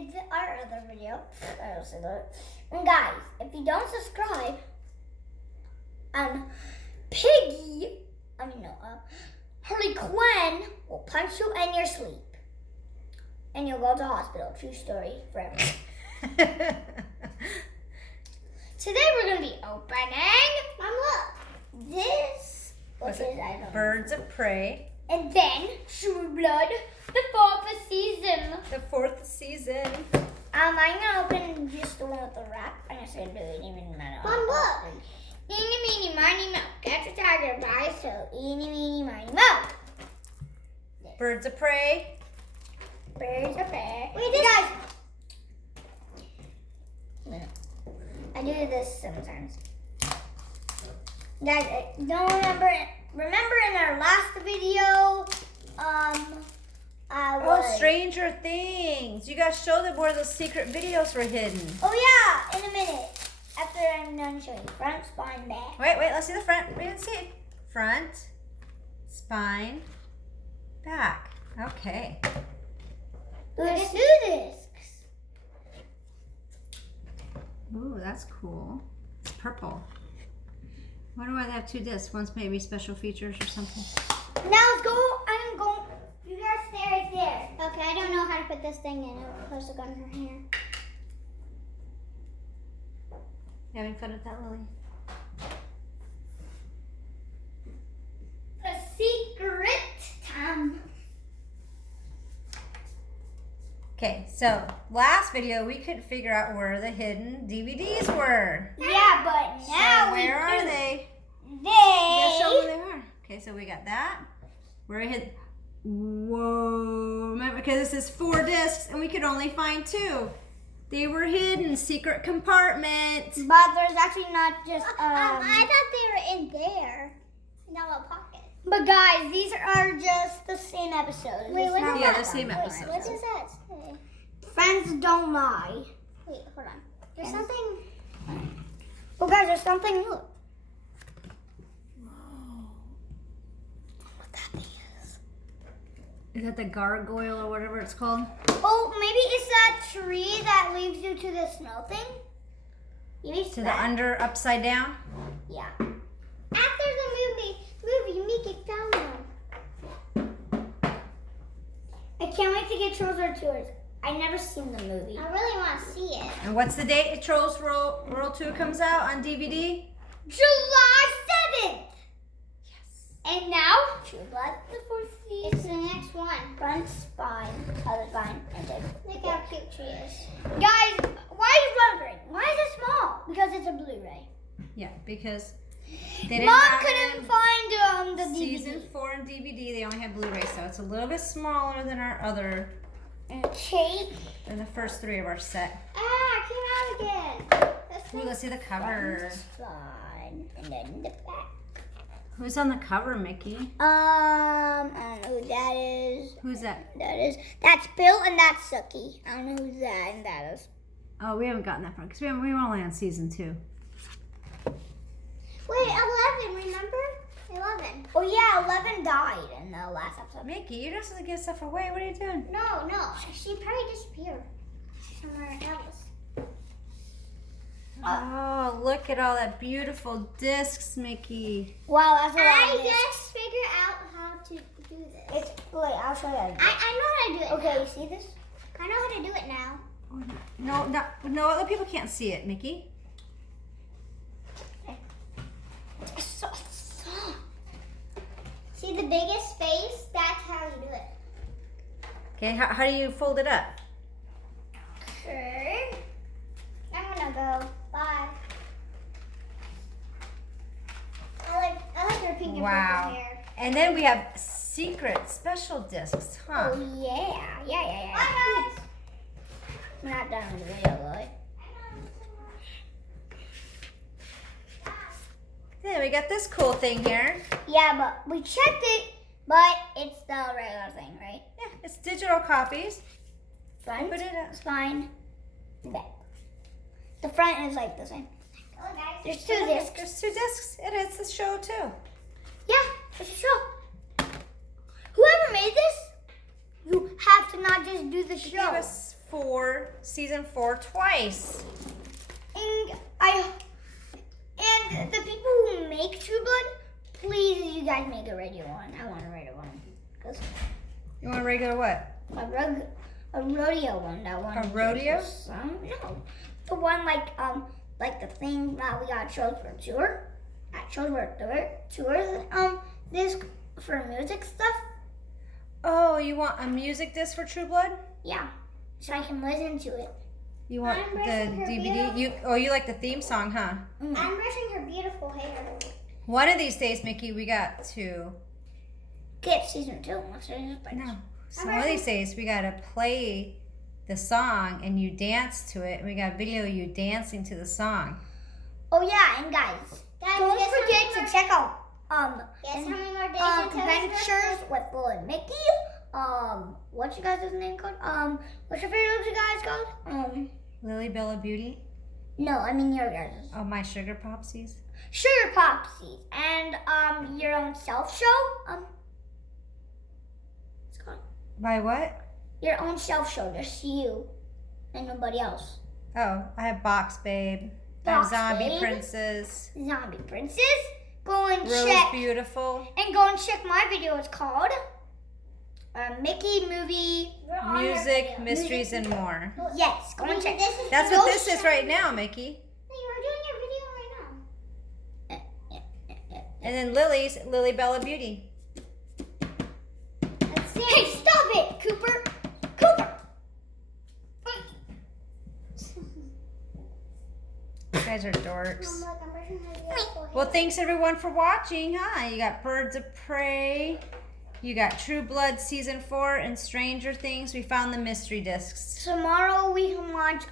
did our other video. And guys, if you don't subscribe, Harley Quinn will punch you in your sleep. And you'll go to hospital. True story forever. Today we're going to be opening, Mom, look, this. What's it? I don't know. Birds of Prey. And then True Blood, the fourth season. The fourth season. I'm going to open just the one with the wrap. I'm just going to do it even matter. Mom, look. Eeny, meeny, miny, moe. Catch a tiger by his toe. Eeny, meeny, miny, moe. Birds of Prey. Birds of Prey. Wait, this guys. I do this sometimes. Guys, I don't remember in our last video, Stranger Things. You guys show them where those secret videos were hidden. Oh yeah, in a minute. After I'm done showing front, spine, back. Wait, let's see the front. We didn't see it. Front, spine, back. Okay. Let's do this. Ooh, that's cool. It's purple. Wonder why they have two discs. One's maybe special features or something. Now let's go. I'm going. You guys stay right there. Okay, I don't know how to put this thing in. I'll close the gun in her hair. You having fun with that, Lily? A secret time. Okay, so last video we couldn't figure out where the hidden DVDs were. Yeah, but now So where are do. they? Yeah, show them where they are. Okay, so we got that. Where I hid. Whoa! Remember, because this is 4 discs and we could only find 2. They were hidden, secret compartment. But there's actually not just I thought they were in there. In that little pocket. But guys, these are just the same episodes. Wait, what is Yeah, that? the same Wait, episode. what does that say? Friends don't lie. Wait, hold on. There's something. Oh guys, there's something. Look. What that is? Is that the gargoyle or whatever it's called? Oh, maybe it's that tree that leads you to the snow thing. Maybe it's To the that. upside down? Yeah. After the movie, Mickey found them. I can't wait to get Trolls Tours. I've never seen the movie. I really want to see it. And what's the date Trolls World 2 comes out on DVD? July 7th. Yes. And now, True Blood, the fourth season. It's the next one. Front, spine, other spine, and then. Look how cute she is. Guys, why are you wondering? Why is it small? Because it's a Blu-ray. Yeah, because they didn't Mom have couldn't it find the in DVD. season 4 on DVD. They only have Blu-ray, so it's a little bit smaller than our other, Okay. than the first 3 of our set. Ah, it came out again. This Ooh, thing. let's see the cover. Spine, and then the back. Who's on the cover, Mickey? I don't know who that is. Who's that? That's Bill and that's Suki. I don't know who that and that is. Oh, we haven't gotten that far because we were only on season 2. Wait, 11, remember? 11. Oh yeah, 11 died in the last episode. Mickey, you're not supposed to give stuff away. What are you doing? No. She probably disappeared somewhere else. Oh, look at all that beautiful discs, Mickey. Wow, that's a lot I of discs. just figured out how to do this. Wait, I'll show you. I know how to do it. Okay, you see this? I know how to do it now. No, other people can't see it, Mickey. It's so soft. See the biggest space? That's how you do it. Okay, how do you fold it up? Okay. I'm gonna go. Bye. I like your pink and Wow. purple hair. And then we have secret special discs, huh? Oh yeah. Bye, guys. We're not done with the video, Lily. Yeah, we got this cool thing here. Yeah, but we checked it, but it's the regular thing, right? Yeah, it's digital copies. Front, Put it up. spine, back. The front is like the same. Oh, guys. There's 2 discs. There's 2 discs. It is the show too. Yeah, it's a show. Whoever made this, you have to not just do the She show. gave us season 4 twice. And the people who make True Blood, please, you guys make a regular one. I want a regular one. Cause You want a regular what? a rodeo one. That one. A rodeo? No, the one like the thing that we got chose for tour. At chose for tours. This for music stuff. Oh, you want a music disc for True Blood? Yeah, so I can listen to it. You want I'm the brushing her DVD? You like the theme song, huh? I'm brushing her beautiful hair. One of these days, Mickey, we got to. Get season 2. No. So one of these days, we got to play the song and you dance to it. And we got video of you dancing to the song. Oh yeah, and guys, don't guess forget to check out Guess how many more days until Adventures with Will and Mickey. What's your guys' name called? What's your favorite you guys called? Lily Bella Beauty. No, I mean your guys'. Oh, my Sugar Popsies. Sugar Popsies and your own self show. It's called By what? your own self show. Just you and nobody else. Oh, I have Box Babe. I Box have Zombie Babe. Princess. Zombie Princess. Go and Rose check Beautiful. and go and check my video. It's called Mickey Movie. Music, Mysteries, and more. Yes, go and check. That's Go what this is check- right now, Mickey. You are doing your video right now. And then Lily's Lily Bella Beauty. Hey, stop it, Cooper! Cooper! You guys are dorks. Look, I'm brushing her beautiful hair. Well, thanks everyone for watching, huh? You got Birds of Prey, you got True Blood Season 4, and Stranger Things. We found the mystery discs. Tomorrow we can watch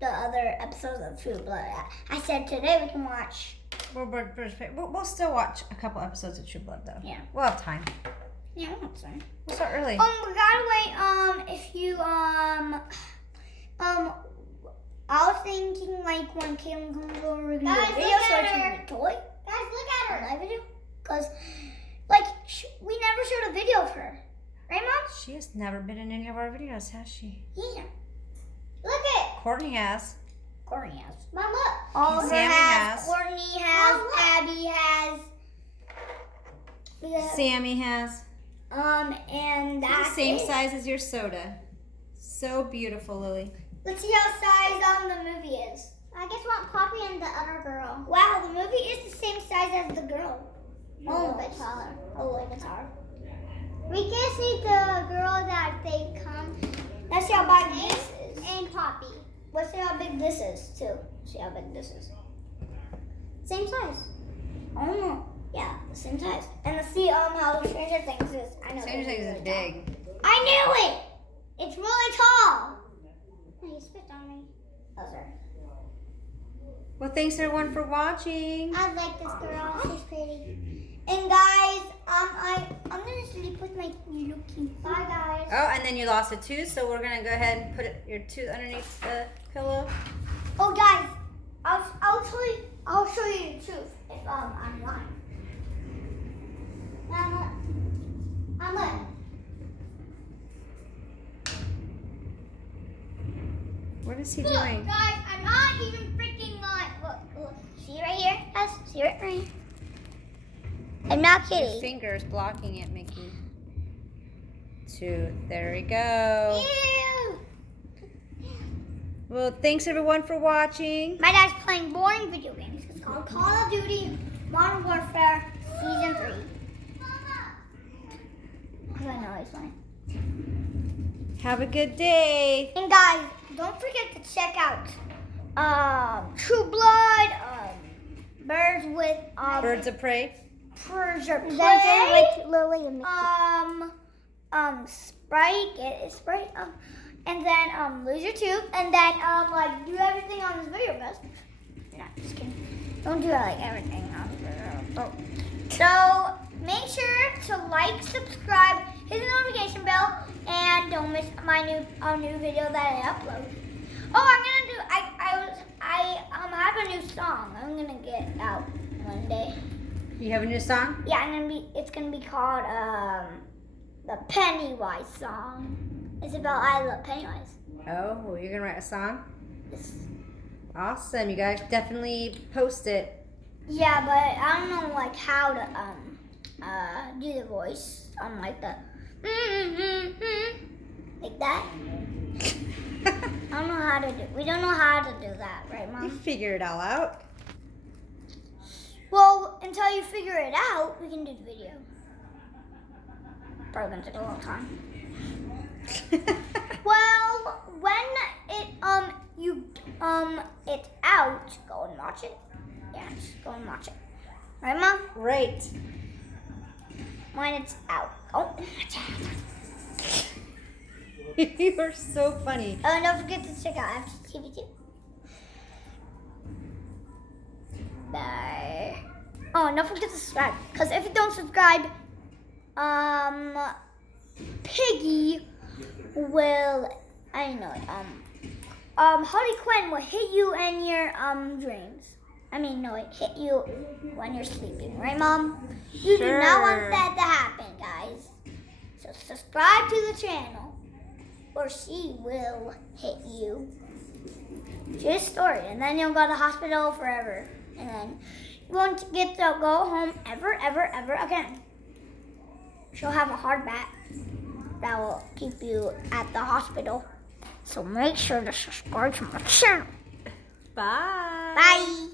the other episodes of True Blood. I said today we can watch. We'll still watch a couple episodes of True Blood, though. Yeah. We'll have time. Yeah, that's fine. We'll start early. By the way, if you I was thinking like when Caitlin comes over, we're gonna do Guys, a video look so at she her. can get a toy. Guys, look at her. My video, cause like we never showed a video of her, right, Mom? She has never been in any of our videos, has she? Yeah. Look at. Courtney has. Courtney has. Mom, look. Oliver Sammy has. has. Courtney has. Mom, look. Abby has. Yeah. Sammy has. And The that's same it. size as your soda. So beautiful, Lily. Let's see how size the movie is. I guess want Poppy and the other girl. Wow, the movie is the same size as the girl. A little bit taller. A little bit taller. We can see the girl that they come Let's see how big this is. and Poppy. Let's see how big this is too. See how big this is. Same size. Oh no. Yeah, the same size. And let's see how Stranger Things is. I know. Stranger this Things is really big. tall. I knew it. It's really tall. Oh, you spit on me. Oh, sorry. Well, thanks everyone for watching. I like this girl. She's pretty. And guys, I'm gonna sleep with my looking. Bye, guys. Oh, and then you lost a tooth, so we're gonna go ahead and put your tooth underneath the pillow. Oh, guys, I'll show you the truth if I'm lying. I'm like. What is he Look, doing? guys, I'm not even freaking lying. Look. See right here? Yes, see right here. I'm not Your kidding. finger's blocking it, Mickey. Tooth. There we go. Ew. Well, thanks everyone for watching. My dad's playing boring video games. It's called Call of Duty Modern Warfare Season 3. Because I know he's fine. Have a good day. And guys, don't forget to check out True Blood, Birds with Birds of Prey. Persia Adventure Play, with Lily and Mickey. Sprite, get it, Sprite, and then lose your tooth, and then like do everything on this video, guys. No, just kidding. Don't do like everything on the video. So make sure to like, subscribe, hit the notification bell, and don't miss my new video that I upload. Oh, I'm gonna do. I have a new song. I'm gonna get out one day. You have a new song? Yeah, it's gonna be called the Pennywise song. It's about I love Pennywise. Oh, you're gonna write a song? It's, Awesome. You guys definitely post it. yeah, but I don't know like how to do the voice on like the like that. I don't know how to do. We don't know how to do that, right, You Mom? figure it all out. Well, until you figure it out, we can do the video. Probably gonna take a long time. Well, when it's out, go and watch it. Yeah, just go and watch it. Right, Mom? Right. When it's out, go and watch it. You are so funny. Oh, and don't forget to check out FTV too. Bye. Oh, and don't forget to subscribe. Because if you don't subscribe, Piggy will, I know it, Harley Quinn will hit you in your, dreams. I mean, no, it hit you when you're sleeping, right, Mom? You do not want Sure. that to happen, guys. So subscribe to the channel, or she will hit you. True story, and then you'll go to the hospital forever, and then you won't get to go home ever again. She'll have a hard back that will keep you at the hospital. So make sure to subscribe to my channel. Bye. Bye.